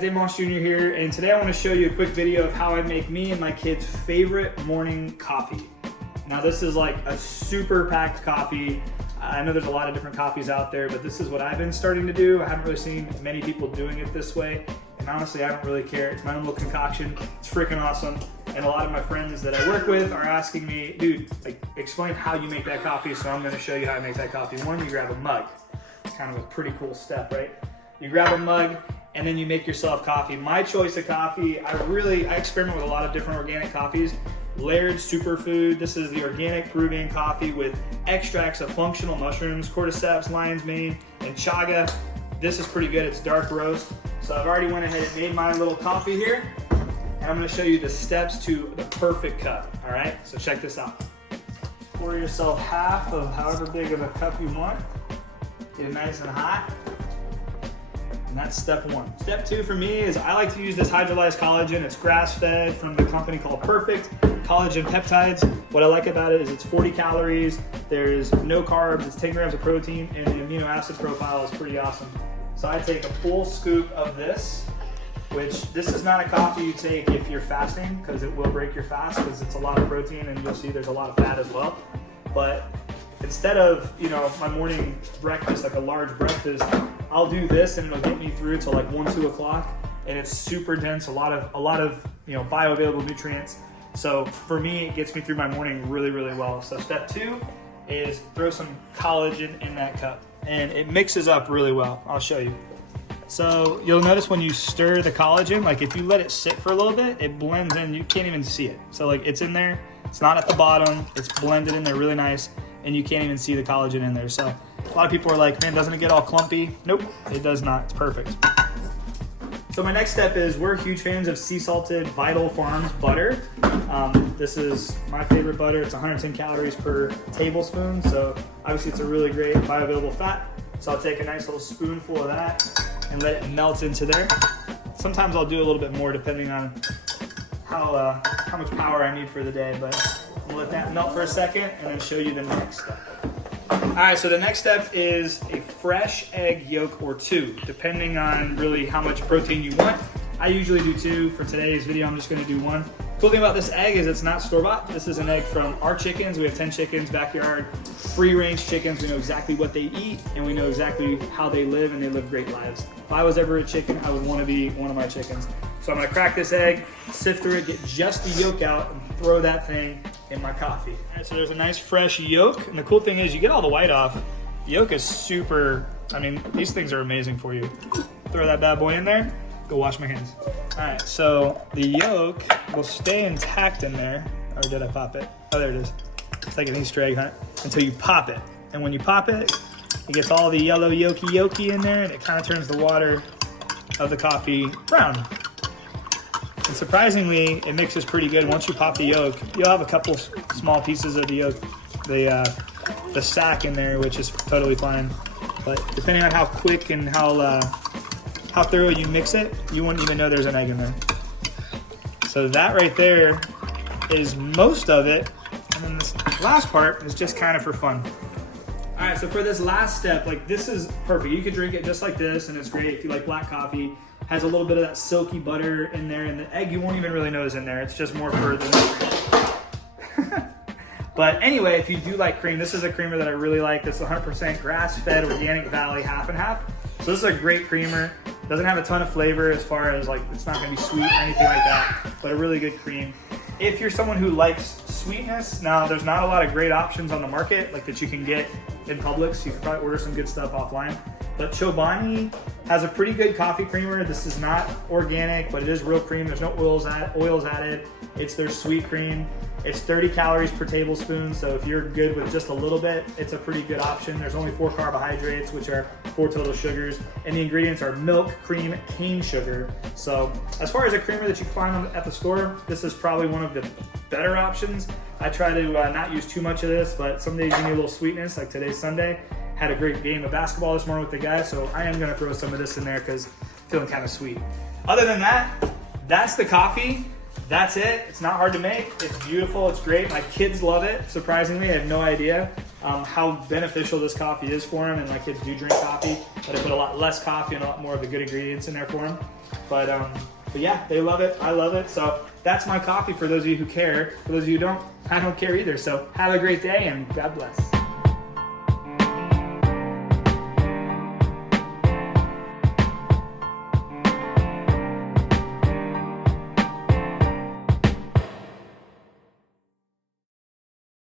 Dave Moss Jr. here, and today I want to show you a quick video of how I make me and my kids' favorite morning coffee. Now this is like a super packed coffee. I know there's a lot of different coffees out there, but this is what I've been starting to do. I haven't really seen many people doing it this way, and honestly I don't really care. It's my own little concoction. It's freaking awesome, and a lot of my friends that I work with are asking me, dude, like, explain how you make that coffee, so I'm going to show you how I make that coffee. One, you grab a mug. It's kind of a pretty cool step, right? You grab a mug, and then you make yourself coffee. My choice of coffee, I experiment with a lot of different organic coffees. Layered Superfood, this is the organic Peruvian coffee with extracts of functional mushrooms, cordyceps, lion's mane, and chaga. This is pretty good, it's dark roast. So I've already went ahead and made my little coffee here, and I'm gonna show you the steps to the perfect cup, all right? So check this out. Pour yourself half of however big of a cup you want. Get it nice and hot. And that's step one. Step two for me is I like to use this hydrolyzed collagen. It's grass-fed from the company called Perfect Collagen Peptides. What I like about it is it's 40 calories, there's no carbs, it's 10 grams of protein, and the amino acid profile is pretty awesome. So I take a full scoop of this, which this is not a coffee you take if you're fasting, because it will break your fast because it's a lot of protein and you'll see there's a lot of fat as well. But instead of, my morning breakfast, like a large breakfast, I'll do this and it'll get me through to like 1, 2 o'clock, and it's super dense, a lot of bioavailable nutrients. So for me, it gets me through my morning really, really well. So step two is throw some collagen in that cup, and it mixes up really well. I'll show you. So you'll notice when you stir the collagen, like if you let it sit for a little bit, it blends in, you can't even see it. So like it's in there, it's not at the bottom, it's blended in there really nice, and you can't even see the collagen in there. So a lot of people are like, man, doesn't it get all clumpy? Nope, it does not, it's perfect. So my next step is we're huge fans of sea salted Vital Farms butter. This is my favorite butter. It's 110 calories per tablespoon. So obviously it's a really great bioavailable fat. So I'll take a nice little spoonful of that and let it melt into there. Sometimes I'll do a little bit more depending on how much power I need for the day, but I'll let that melt for a second and then show you the next step. All right, so the next step is a fresh egg yolk or 2, depending on really how much protein you want. I usually do 2. For today's video, I'm just gonna do 1. Cool thing about this egg is it's not store-bought. This is an egg from our chickens. We have 10 chickens, backyard, free-range chickens. We know exactly what they eat, and we know exactly how they live, and they live great lives. If I was ever a chicken, I would wanna be one of my chickens. So I'm gonna crack this egg, sift through it, get just the yolk out, and throw that thing in my coffee. All right, so there's a nice fresh yolk, and the cool thing is you get all the white off. The yolk is super, these things are amazing for you. Throw that bad boy in there, go wash my hands. All right, so the yolk will stay intact in there, or did I pop it? Oh, there it is. It's like an Easter egg hunt, until you pop it. And when you pop it, it gets all the yellow yolky in there, and it kind of turns the water of the coffee brown. And surprisingly, it mixes pretty good. Once you pop the yolk, you'll have a couple small pieces of the yolk, the sack in there, which is totally fine. But depending on how quick and how thorough you mix it, you wouldn't even know there's an egg in there. So that right there is most of it. And then this last part is just kind of for fun. All right, so for this last step, this is perfect. You could drink it just like this, and it's great if you like black coffee. Has a little bit of that silky butter in there, and the egg you won't even really know is in there. It's just more for the nutrients. But anyway, if you do like cream, this is a creamer that I really like. This is 100% grass-fed organic Valley half and half. So this is a great creamer. Doesn't have a ton of flavor as far as it's not gonna be sweet or anything like that, but a really good cream. If you're someone who likes sweetness, now there's not a lot of great options on the market that you can get in Publix. You can probably order some good stuff offline. But Chobani has a pretty good coffee creamer. This is not organic, but it is real cream. There's no oils added. It's their sweet cream. It's 30 calories per tablespoon, so if you're good with just a little bit, it's a pretty good option. There's only 4 carbohydrates, which are 4 total sugars, and the ingredients are milk, cream, cane sugar. So as far as a creamer that you find at the store, this is probably one of the better options. I try to not use too much of this, but some days you need a little sweetness, like today's Sunday. Had a great game of basketball this morning with the guys, so I am gonna throw some of this in there because feeling kind of sweet. Other than that, that's the coffee. That's it. It's not hard to make. It's beautiful. It's great. My kids love it. Surprisingly, I had no idea. how beneficial this coffee is for them, and my kids do drink coffee, but I put a lot less coffee and a lot more of the good ingredients in there for them. But yeah, they love it. I love it. So that's my coffee for those of you who care. For those of you who don't, I don't care either. So have a great day and God bless.